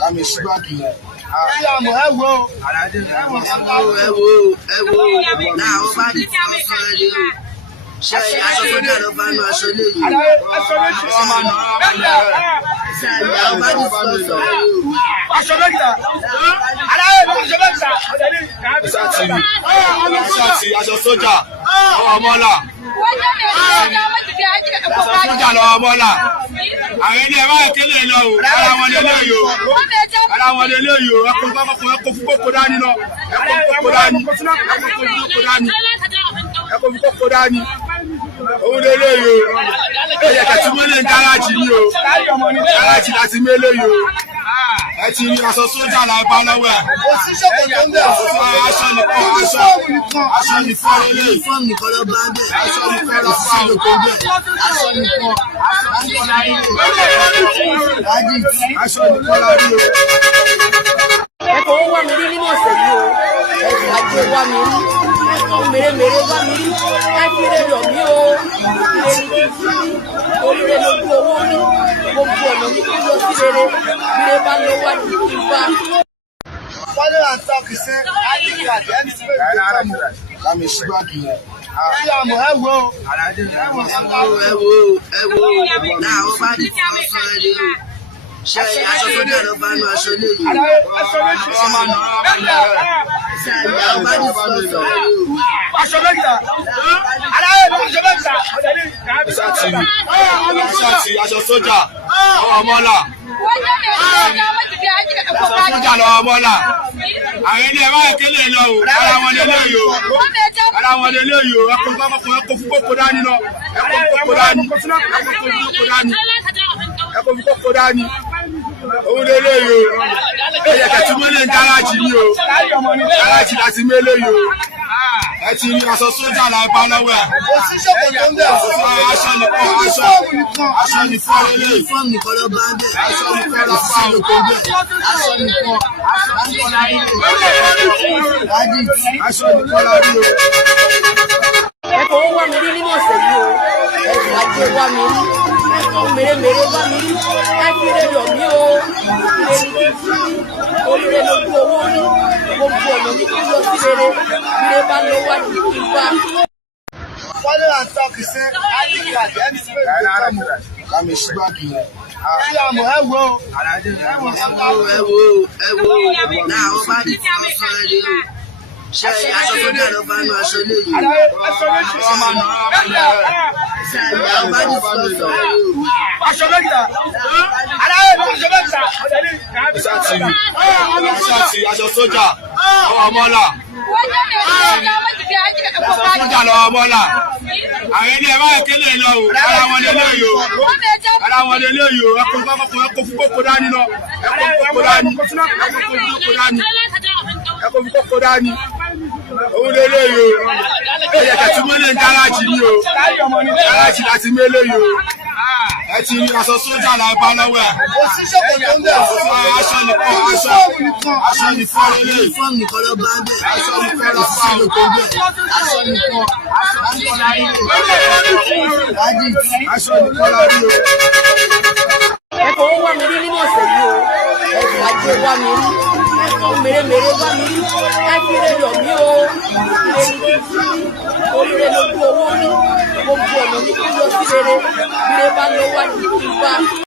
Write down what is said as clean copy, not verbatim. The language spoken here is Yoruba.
Lámì ṣígbàkì yẹn. ẹ wo náà ó bá di fún ọsán ẹni o ṣe aṣọ sójà ló bá nu aṣọ léyìí ṣe àyà ó bá di fún ọsán ẹni o. Aṣọ méjìlá. Ṣáàtì aṣọ sójà lọ́wọ́ mọ́là. Aṣọ sójà lọ́wọ́ mọ́là. Àwọn ẹni ẹ̀ máa kéde lọ o. Ara wọn lè léyìí o. Ara wọn lè léyìí o. Ẹkọ fún kókó dání lọ. Ẹkọ fún kókó dání. Ẹkọ fún kókó dání. Òun lè léyìí o. Ẹyẹ kẹ̀tí mọ́lẹ̀ ń gáràjì ni o. Gáràjì láti mélé yìí o. Ẹ ti rí aṣọ sójà la bá lọ́wọ́ ẹ̀. Òṣìṣẹ́ kò tó ń bẹ̀. Aṣọ nìkan lélẹ̀. Fọ́ọ̀mù nìkan ló bá ń bẹ̀. Aṣọ nìkan ló fún àwọn tó bẹ̀. Aṣọ nìkan. Aṣọ nìkan la rí o. Ẹ̀kọ́ ń wá mi rí nínú ọ̀sẹ̀ yìí o. Ẹ̀kọ́ ajé wá mi rí. Ẹ̀kọ́ mèremère wá mi rí. Ẹ̀kíre lọ̀ mí o. Ìrè ní kí n fi oríire lójú owó rí. Gbogbo ọ̀nà ní kí n lọ sí rere. Ìrè bá lọ wá ní kí n bá. Follow and talk say ID card any space dey come. Lámì ṣígbàkì yẹn. ẹ wo náà ó bá di fún ọsán ẹni o ṣe aṣọ sójà ló bá nu aṣọ léyìí ṣe àyà ó bá di fún ọsán ẹni o. Aṣọ méjìlá. Ṣáàtì aṣọ sójà lọ́wọ́ mọ́là. Aṣọ sójà lọ́wọ́ mọ́là. Àwọn ẹni ẹ̀ máa kéde lọ o. Ara wọn lè léyìí o. Ara wọn lè léyìí o. Ẹkọ fún kókó dání lọ. Ẹkọ fún kókó dání. Ẹkọ fún kókó dání. Òun lè léyìí o. Ẹyẹ kẹ̀tí mọ́lẹ̀ ń gáràjì ni o. Gáràjì láti mélé yìí o. Ẹ ti rí aṣọ sójà la bá lọ́wọ́ ẹ̀. Òṣìṣẹ́ kò tó ń bẹ̀. Aṣọ nìkan lélẹ̀. Fọ́ọ̀mù nìkan ló bá ń bẹ̀. Aṣọ nìkan ló fún àwọn tó bẹ̀. Aṣọ nìkan. Aṣọ nìkan la rí o. Ẹ̀kọ́ ń wá mi rí nínú ọ̀sẹ̀ yìí o. Ẹ̀kọ́ ajé wá mi rí. Ẹ̀kọ́ mèremère wá mi rí. Ẹ̀kíre lọ̀ mí o. Ìrè ní kí n fi oríire lójú owó rí. Gbogbo ọ̀nà ní kí n lọ sí rere. Ìrè bá lọ wá ní kí n bá. Follow and talk say ID card any space dey come. Lámì ṣígbàkì yẹn. ẹ wo náà ó bá di fún ọsán ẹni o ṣe aṣọ sójà ló bá nu aṣọ léyìí ṣe àyà ó bá di fún ọsán ẹni o. Aṣọ méjìlá. Ṣáàtì aṣọ sójà lọ́wọ́ mọ́là. Aṣọ sójà lọ́wọ́ mọ́là. Àwọn ẹni ẹ̀ máa kéde lọ o. Ara wọn lè léyìí o. Ara wọn lè léyìí o. Ẹkọ fún kókó dání lọ. Ẹkọ fún kókó dání. Ẹkọ fún kókó dání. Òun lè léyìí o. Ẹyẹ kẹ̀tí mọ́lẹ̀ ń gáràjì ni o. Gáràjì láti mélé yìí o. Ẹ ti rí aṣọ sójà la bá lọ́wọ́ ẹ̀. Òṣìṣẹ́ kò tó ń bẹ̀. Aṣọ nìkan lélẹ̀. Fọ́ọ̀mù nìkan ló bá ń bẹ̀. Aṣọ nìkan ló fún àwọn tó bẹ̀. Aṣọ nìkan. Aṣọ nìkan la rí o. Ẹ̀kọ́ ń wá mi rí nínú ọ̀sẹ̀ yìí o. Ẹ̀kọ́ ajé wá mi rí. Ẹ̀kọ́ mèremère wá mi rí. Ẹ̀kíre lọ̀ mí o. Ìrè ní kí n fi oríire lójú owó rí. Gbogbo ọ̀nà ní kí n lọ sí rere. Ìrè bá lọ wá ní kí n bá.